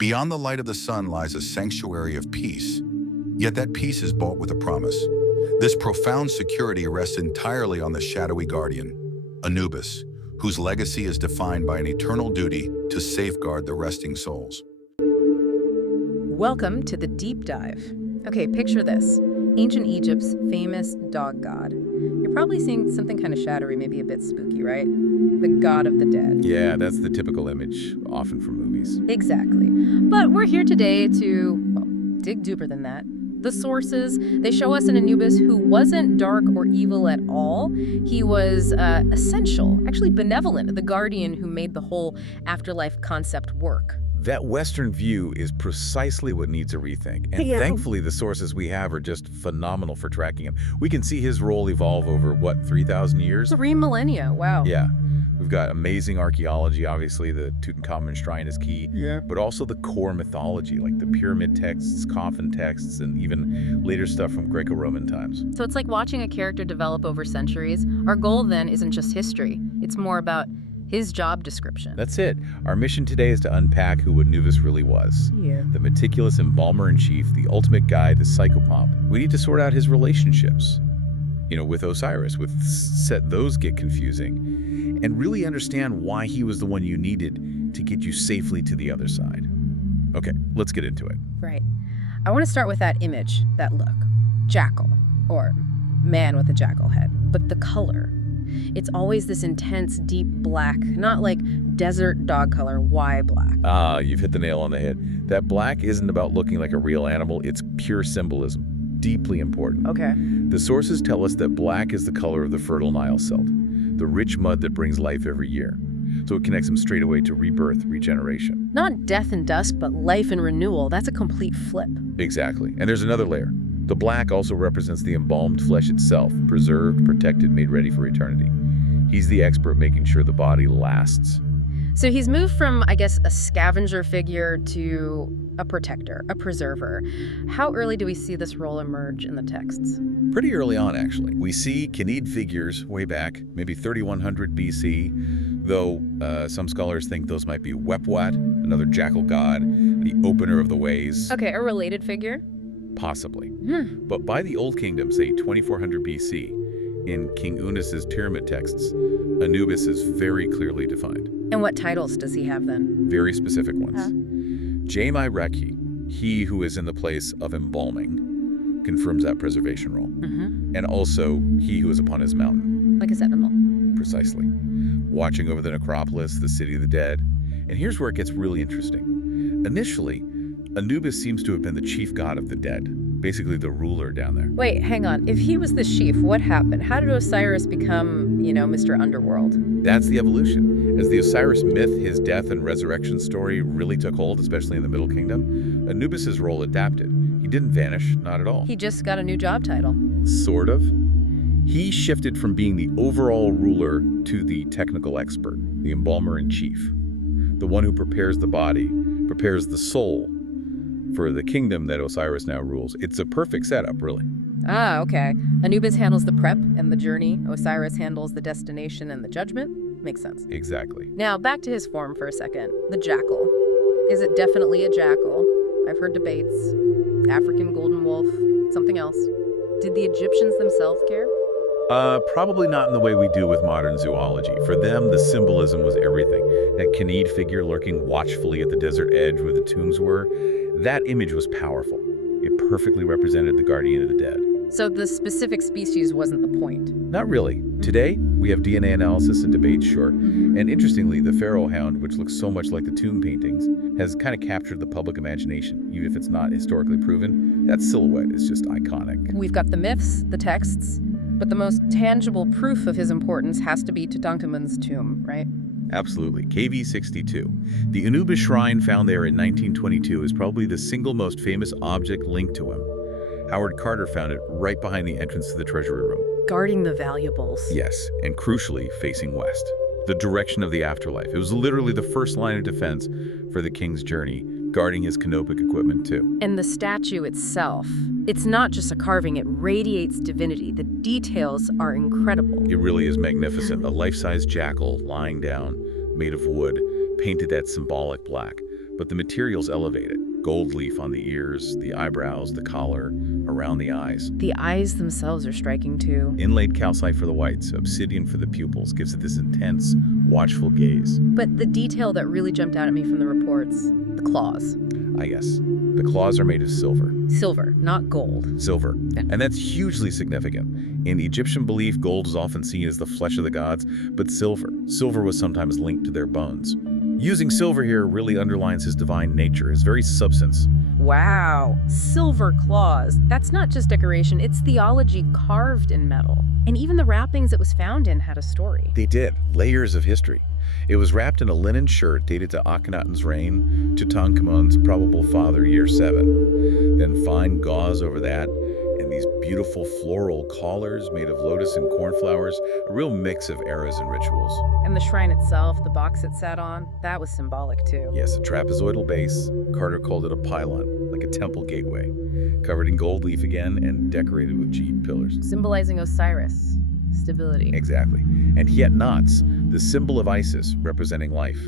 Beyond the light of the sun lies a sanctuary of peace, yet that peace is bought with a promise. This profound security rests entirely on the Shadowy Guardian, Anubis, whose legacy is defined by an eternal duty to safeguard the resting souls. Welcome to the deep dive. Okay, picture this. Ancient Egypt's famous dog god. You're probably seeing something kind of shadowy, maybe a bit spooky, right? The god of the dead. Yeah, that's the typical image, often from movies. Exactly. But we're here today to, well, dig deeper than that. The sources, they show us an Anubis who wasn't dark or evil at all. He was essential, actually benevolent, the guardian who made the whole afterlife concept work. That Western view is precisely what needs a rethink, and thankfully the sources we have are just phenomenal for tracking him. We can see his role evolve over, what, 3,000 years? 3 millennia, wow. Yeah. We've got amazing archaeology, obviously the Tutankhamun shrine is key, but also the core mythology, like the pyramid texts, coffin texts, and even later stuff from Greco-Roman times. So it's like watching a character develop over centuries. Our goal then isn't just history, it's more about his job description. That's it. Our mission today is to unpack who Anubis really was. The meticulous embalmer-in-chief, the ultimate guide, the psychopomp. We need to sort out his relationships, with Osiris, set those get confusing, and really understand why he was the one you needed to get you safely to the other side. Okay, let's get into it. Right. I want to start with that image, that look. Jackal, or man with a jackal head. But the color. It's always this intense, deep black, not like desert dog color. Why black? Ah, you've hit the nail on the head. That black isn't about looking like a real animal, it's pure symbolism. Deeply important. Okay. The sources tell us that black is the color of the fertile Nile silt, the rich mud that brings life every year. So it connects him straight away to rebirth, regeneration. Not death and dusk, but life and renewal. That's a complete flip. Exactly. And there's another layer. The black also represents the embalmed flesh itself, preserved, protected, made ready for eternity. He's the expert making sure the body lasts. So he's moved from, I guess, a scavenger figure to a protector, a preserver. How early do we see this role emerge in the texts? Pretty early on, actually. We see Kenid figures way back, maybe 3100 BC, though some scholars think those might be Wepwat, another jackal god, the opener of the ways. Okay, a related figure? Possibly. But by the Old Kingdom, say 2400 BC, in King Unis's pyramid texts, Anubis is very clearly defined. And what titles does he have then? Very specific ones. Jamai Reki, he who is in the place of embalming, confirms that preservation role. And also, he who is upon his mountain. Like a sentinel. Precisely. Watching over the necropolis, the city of the dead. And here's where it gets really interesting. Initially, Anubis seems to have been the chief god of the dead, basically the ruler down there. Wait, hang on. If he was the chief, what happened? How did Osiris become, Mr. Underworld? That's the evolution. As the Osiris myth, his death and resurrection story really took hold, especially in the Middle Kingdom, Anubis's role adapted. He didn't vanish, not at all. He just got a new job title. Sort of. He shifted from being the overall ruler to the technical expert, the embalmer-in-chief, the one who prepares the body, prepares the soul, for the kingdom that Osiris now rules. It's a perfect setup, really. Ah, okay. Anubis handles the prep and the journey. Osiris handles the destination and the judgment. Makes sense. Exactly. Now, back to his form for a second. The jackal. Is it definitely a jackal? I've heard debates. African golden wolf, something else. Did the Egyptians themselves care? Probably not in the way we do with modern zoology. For them, the symbolism was everything. That Kenid figure lurking watchfully at the desert edge where the tombs were, that image was powerful. It perfectly represented the guardian of the dead. So the specific species wasn't the point? Not really. Today, we have DNA analysis and debate, sure. And interestingly, the pharaoh hound, which looks so much like the tomb paintings, has kind of captured the public imagination. Even if it's not historically proven, that silhouette is just iconic. We've got the myths, the texts, but the most tangible proof of his importance has to be Tutankhamun's tomb, right? Absolutely. KV62. The Anubis shrine found there in 1922 is probably the single most famous object linked to him. Howard Carter found it right behind the entrance to the treasury room. Guarding the valuables. Yes, and crucially, facing west. The direction of the afterlife. It was literally the first line of defense for the king's journey, guarding his canopic equipment too. And the statue itself, it's not just a carving, it radiates divinity. The details are incredible. It really is magnificent. A life-size jackal lying down, made of wood, painted that symbolic black. but the materials elevate it. Gold leaf on the ears, the eyebrows, the collar, around the eyes. The eyes themselves are striking too. Inlaid calcite for the whites, obsidian for the pupils, gives it this intense, watchful gaze. But the detail that really jumped out at me from the reports, the claws. Ah, yes. The claws are made of silver. Silver, not gold. Silver. And that's hugely significant. In Egyptian belief, gold is often seen as the flesh of the gods, but silver. Silver was sometimes linked to their bones. Using silver here really underlines his divine nature, his very substance. Wow, silver claws. That's not just decoration, it's theology carved in metal. And even the wrappings it was found in had a story. They did. Layers of history. It was wrapped in a linen shirt dated to Akhenaten's reign, Tutankhamun's probable father, year 7. Then fine gauze over that, and these beautiful floral collars made of lotus and cornflowers, a real mix of eras and rituals. And the shrine itself, the box it sat on, that was symbolic too. Yes, a trapezoidal base. Carter called it a pylon, like a temple gateway, covered in gold leaf again and decorated with jade pillars. Symbolizing Osiris, stability. Exactly. And yet knots, the symbol of Isis, representing life.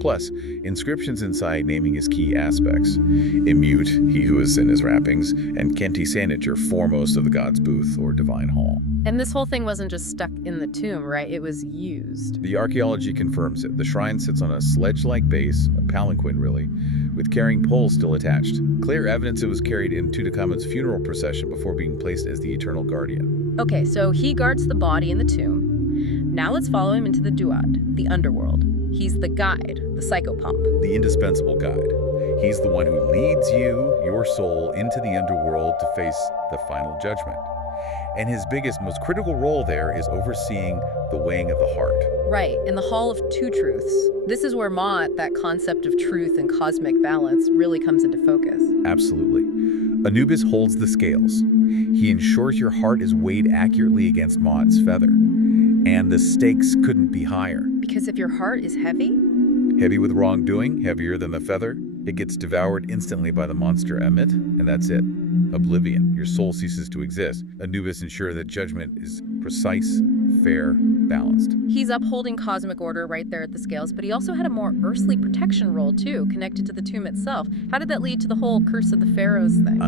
Plus, inscriptions inside naming his key aspects. Immute, he who is in his wrappings, and Kenti Saniture, foremost of the god's booth or divine hall. And this whole thing wasn't just stuck in the tomb, right? It was used. The archaeology confirms it. The shrine sits on a sledge-like base, a palanquin really, with carrying poles still attached. Clear evidence it was carried in Tutankhamun's funeral procession before being placed as the eternal guardian. Okay, so he guards the body in the tomb. Now let's follow him into the Duat, the underworld. He's the guide, the psychopomp. The indispensable guide. He's the one who leads you, your soul, into the underworld to face the final judgment. And his biggest, most critical role there is overseeing the weighing of the heart. Right, in the Hall of Two Truths. This is where Mott, that concept of truth and cosmic balance, really comes into focus. Absolutely. Anubis holds the scales. He ensures your heart is weighed accurately against Mott's feather. And the stakes couldn't be higher. Because if your heart is heavy? Heavy with wrongdoing, heavier than the feather, it gets devoured instantly by the monster Emmet, and that's it. Oblivion. Your soul ceases to exist. Anubis ensures that judgment is precise, fair, balanced. He's upholding cosmic order right there at the scales, but he also had a more earthly protection role too, connected to the tomb itself. How did that lead to the whole curse of the pharaohs thing?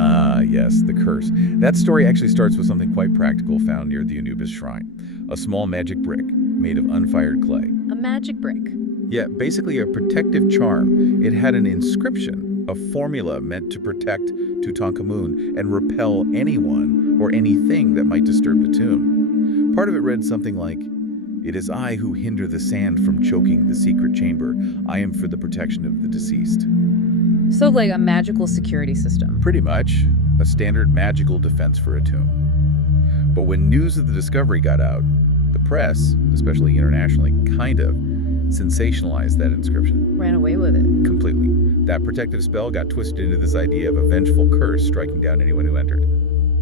Yes, the curse. That story actually starts with something quite practical found near the Anubis shrine. A small magic brick made of unfired clay. A magic brick. Yeah, basically a protective charm. It had an inscription, a formula meant to protect Tutankhamun and repel anyone or anything that might disturb the tomb. Part of it read something like, "It is I who hinder the sand from choking the secret chamber. I am for the protection of the deceased." So like a magical security system. Pretty much. A standard magical defense for a tomb. But when news of the discovery got out, the press, especially internationally, kind of sensationalized that inscription. Ran away with it. Completely. That protective spell got twisted into this idea of a vengeful curse striking down anyone who entered.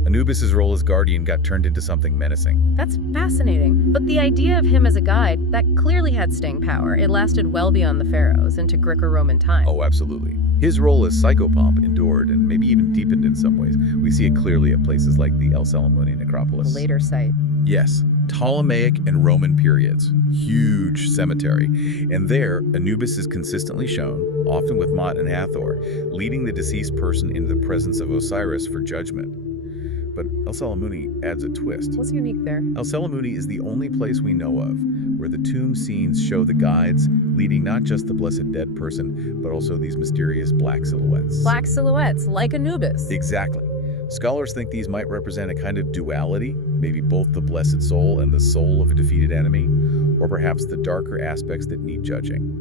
Anubis' role as guardian got turned into something menacing. That's fascinating. But the idea of him as a guide, that clearly had staying power. It lasted well beyond the pharaohs, into Greco-Roman time. Oh, absolutely. His role as psychopomp endured and maybe even deepened in some ways. We see it clearly at places like the El Salamuni necropolis. A later site. Yes, Ptolemaic and Roman periods. Huge cemetery. And there, Anubis is consistently shown, often with Mott and Hathor, leading the deceased person into the presence of Osiris for judgment. But El Salamuni adds a twist. What's unique there? El Salamuni is the only place we know of where the tomb scenes show the guides leading not just the blessed dead person, but also these mysterious black silhouettes. Black silhouettes, like Anubis. Exactly. Scholars think these might represent a kind of duality, maybe both the blessed soul and the soul of a defeated enemy, or perhaps the darker aspects that need judging.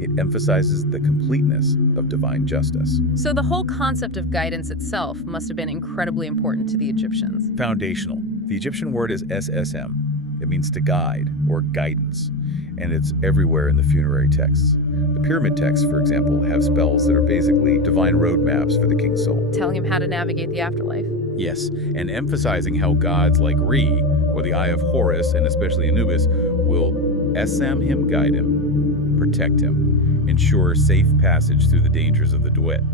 It emphasizes the completeness of divine justice. So the whole concept of guidance itself must have been incredibly important to the Egyptians. Foundational. The Egyptian word is SSM. It means to guide or guidance, and it's everywhere in the funerary texts. The pyramid texts, for example, have spells that are basically divine roadmaps for the king's soul. Telling him how to navigate the afterlife. Yes, and emphasizing how gods like Re, or the Eye of Horus, and especially Anubis, will SM him, guide him, protect him, ensure safe passage through the dangers of the duet.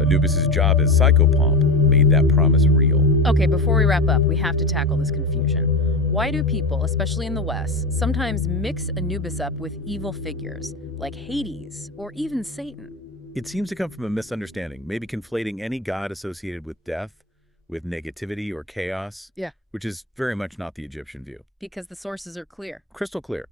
Anubis' job as psychopomp made that promise real. Okay, before we wrap up, we have to tackle this confusion. Why do people, especially in the West, sometimes mix Anubis up with evil figures like Hades or even Satan? It seems to come from a misunderstanding, maybe conflating any god associated with death with negativity or chaos, Yeah. which is very much not the Egyptian view. Because the sources are clear. Crystal clear.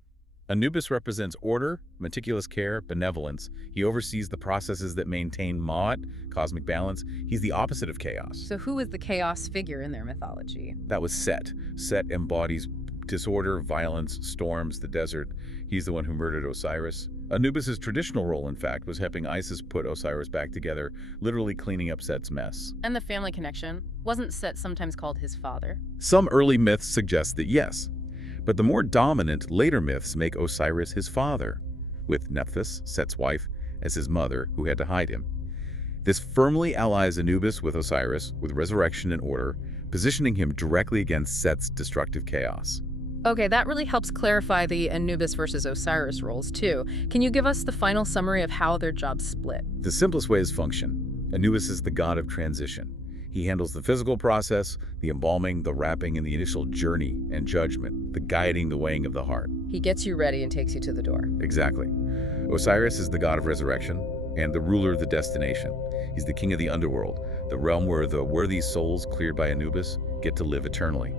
Anubis represents order, meticulous care, benevolence. He oversees the processes that maintain Ma'at, cosmic balance. He's the opposite of chaos. So who is the chaos figure in their mythology? That was Set. Set embodies disorder, violence, storms, the desert. He's the one who murdered Osiris. Anubis's traditional role, in fact, was helping Isis put Osiris back together, literally cleaning up Set's mess. And the family connection? Wasn't Set sometimes called his father? Some early myths suggest that yes, but the more dominant later myths make Osiris his father, with Nephthys, Set's wife, as his mother, who had to hide him. This firmly allies Anubis with Osiris, with resurrection and order, positioning him directly against Set's destructive chaos. Okay, that really helps clarify the Anubis versus Osiris roles, too. Can you give us the final summary of how their jobs split? The simplest way is function. Anubis is the god of transition. He handles the physical process, the embalming, the wrapping, and the initial journey and judgment, the guiding, the weighing of the heart. He gets you ready and takes you to the door. Exactly. Osiris is the god of resurrection and the ruler of the destination. He's the king of the underworld, the realm where the worthy souls cleared by Anubis get to live eternally.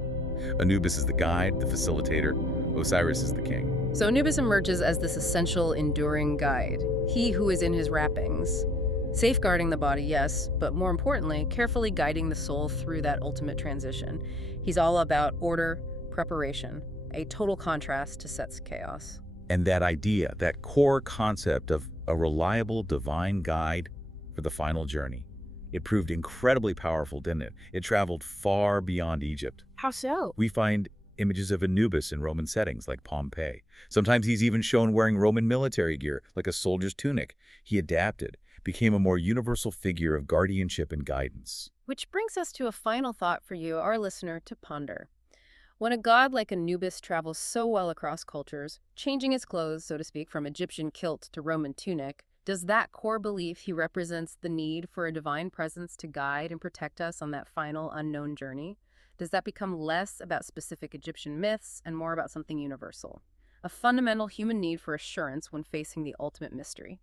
Anubis is the guide, the facilitator. Osiris is the king. So Anubis emerges as this essential, enduring guide. He who is in his wrappings. Safeguarding the body, yes, but more importantly, carefully guiding the soul through that ultimate transition. He's all about order, preparation, a total contrast to Set's chaos. And that idea, that core concept of a reliable divine guide for the final journey, it proved incredibly powerful, didn't it? It traveled far beyond Egypt. How so? We find images of Anubis in Roman settings like Pompeii. Sometimes he's even shown wearing Roman military gear, like a soldier's tunic. He adapted, became a more universal figure of guardianship and guidance. Which brings us to a final thought for you, our listener, to ponder. When a god like Anubis travels so well across cultures, changing his clothes, so to speak, from Egyptian kilt to Roman tunic, does that core belief he represents the need for a divine presence to guide and protect us on that final unknown journey? Does that become less about specific Egyptian myths and more about something universal? A fundamental human need for assurance when facing the ultimate mystery.